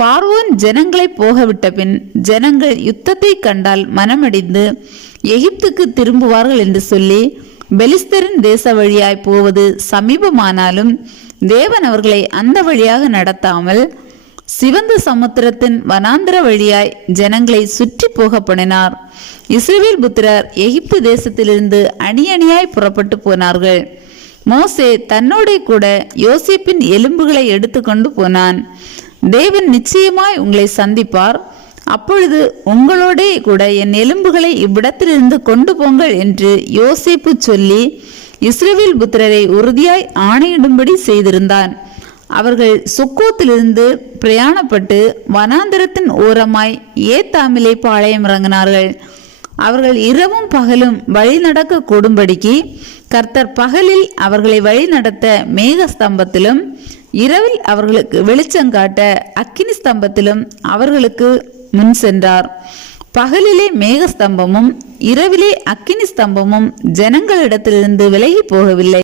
பார்வோன் ஜனங்களை போகவிட்ட பின் ஜனங்கள் யுத்தத்தை கண்டால் மனமடிந்து எகிப்துக்கு திரும்புவார்கள் என்று சொல்லி பெலிஸ்தரின் தேச வழியாய் போவது சமீபமானாலும் தேவன் அவர்களை அந்த வழியாக நடத்தாமல் சிவந்த சமுத்திரத்தின் வனாந்திர வழியாய் ஜனங்களை சுற்றி போக பண்ணினார். இஸ்ரேல் புத்திரர் எகிப்து தேசத்திலிருந்து அணி அணியாய் புறப்பட்டு போனார்கள். மோசே தன்னோட கூட யோசிப்பின் எலும்புகளை எடுத்துக்கொண்டு போனான். தேவன் நிச்சயமாய் உங்களை சந்திப்பார். அப்பொழுது உங்களோடே கூட என் எலும்புகளை இவ்விடத்திலிருந்து கொண்டு போங்கள் என்று யோசிப்பு சொல்லி இஸ்ரவேல் புத்திரரை உறுதியாய் ஆணையிடும்படி செய்திருந்தான். அவர்கள் சுக்கோத்திலிருந்து பிரயாணப்பட்டு வனாந்திரத்தின் ஓரமாய் ஏத்தாமிலே பாளையம் இறங்கினார்கள். அவர்கள் இரவும் பகலும் வழி நடக்க கூடும்படிக்கு கர்த்தர் பகலில் அவர்களை வழி நடத்த மேகஸ்தம்பத்திலும் ஸ்தம்பத்திலும் இரவில் அவர்களுக்கு வெளிச்சம் காட்ட அக்கினி ஸ்தம்பத்திலும் அவர்களுக்கு முன் சென்றார். பகலிலே மேகஸ்தம்பமும் இரவிலே அக்கினி ஸ்தம்பமும் ஜனங்களிடத்திலிருந்து விலகி போகவில்லை.